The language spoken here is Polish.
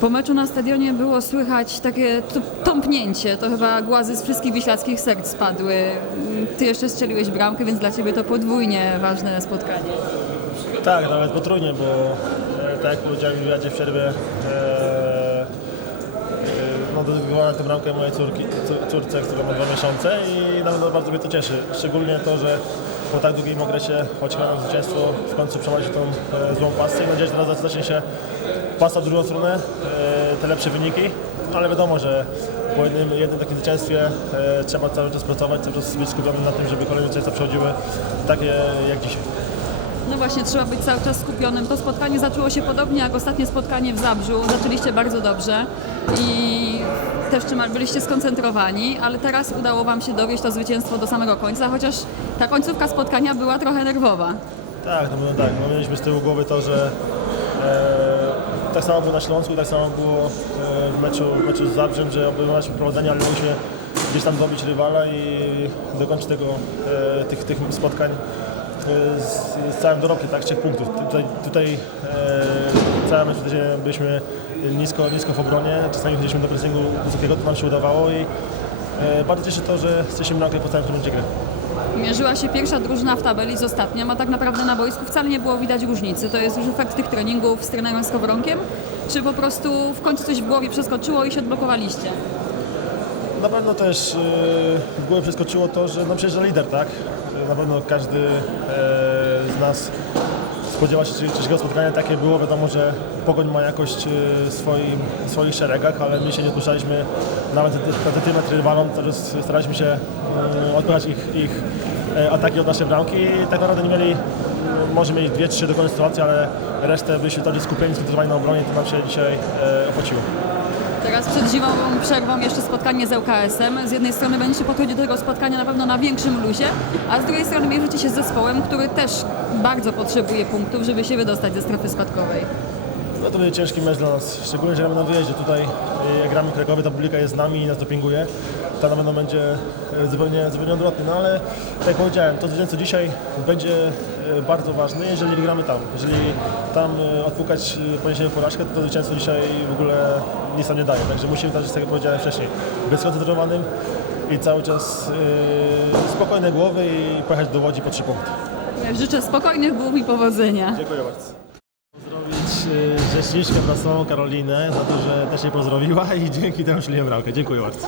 Po meczu na stadionie było słychać takie tąpnięcie. To chyba głazy z wszystkich wyśladzkich serc spadły. Ty jeszcze strzeliłeś bramkę, więc dla Ciebie to podwójnie ważne spotkanie. Tak, nawet potrójnie, bo e, tak jak powiedziałem w wywiadzie w przerwie, e, e, no tę bramkę mojej córki, córce, która ma dwa miesiące i na bardzo mnie to cieszy. Szczególnie to, że po tak długim okresie, na zwycięstwo, w końcu przeprowadzić tą e, złą pasę i nadzieję, że teraz zacznie się pasa w drugą stronę, e, te lepsze wyniki, ale wiadomo, że po jednym, jednym takim zwycięstwie e, trzeba cały czas pracować, cały czas być skupionym na tym, żeby kolejne zwycięstwa przychodziły takie jak dzisiaj. No właśnie, trzeba być cały czas skupionym. To spotkanie zaczęło się podobnie jak ostatnie spotkanie w Zabrzu. Zaczęliście bardzo dobrze i też czym byliście skoncentrowani, ale teraz udało Wam się dowieść to zwycięstwo do samego końca, chociaż ta końcówka spotkania była trochę nerwowa. Tak, no, no tak, no mieliśmy z tyłu głowy to, że e, tak samo było na Śląsku, tak samo było e, w, meczu, w meczu z Zabrzem, że obejmowaliśmy prowadzenie, ale mogliśmy gdzieś tam dobić rywala i dokończyć tego, e, tych, tych spotkań z, z całym dorobkiem, tak, trzech punktów. Tutaj, tutaj e, cały mecz byliśmy nisko, nisko w obronie, czasami chodziliśmy do pressingu wysokiego, to nam się udawało i e, bardzo cieszy to, że jesteśmy nagle po całym rundzie gry. Mierzyła się pierwsza drużyna w tabeli z ostatnią, a tak naprawdę na boisku wcale nie było widać różnicy. To jest już efekt tych treningów z trenerem Skowronkiem? Czy po prostu w końcu coś w głowie przeskoczyło i się odblokowaliście? Na pewno też e, w głowie przeskoczyło to, że no przyjeżdża lider, tak? Na pewno każdy e, z nas spodziewa się trzeciego spotkania. Takie było, wiadomo, że Pogoń ma jakość e, w swoim, w swoich szeregach, ale my się nie spuszczaliśmy nawet na centymetr rywalom, jest- staraliśmy się e, odpychać ich, ich e, ataki od naszej bramki i tak naprawdę nie mieli, e, może mieli dwie, trzy do końca sytuacji, ale resztę byliśmy wtedy skupieni, skoncentrowani na obronie, to nam się dzisiaj opłaciło. Teraz przed zimową przerwą jeszcze spotkanie z ŁKS-em. Z jednej strony będziecie podchodzić do tego spotkania na pewno na większym luzie, a z drugiej strony mierzycie się z zespołem, który też bardzo potrzebuje punktów, żeby się wydostać ze strefy spadkowej. No to będzie ciężki mecz dla nas, szczególnie, że gramy na wyjeździe. Tutaj jak gramy w Krakowie, ta publika jest z nami i nas dopinguje. To na pewno będzie y, zupełnie, zupełnie odwrotnie. No ale tak jak powiedziałem, to zwycięstwo dzisiaj będzie y, bardzo ważne, jeżeli wygramy tam. Jeżeli tam y, odpukać poniesiemy porażkę, to to zwycięstwo dzisiaj w ogóle nic nam nie daje. Także musimy też, tak jak powiedziałem wcześniej, być skoncentrowanym i cały czas y, spokojne głowy i pojechać do Łodzi po trzy punkty. Życzę spokojnych głów i powodzenia. Dziękuję bardzo. Pozdrowić y, rzeczniczkę prasową Karolinę za to, że też jej pozdrowiła i dzięki temu strzeliłem bramkę. Dziękuję bardzo.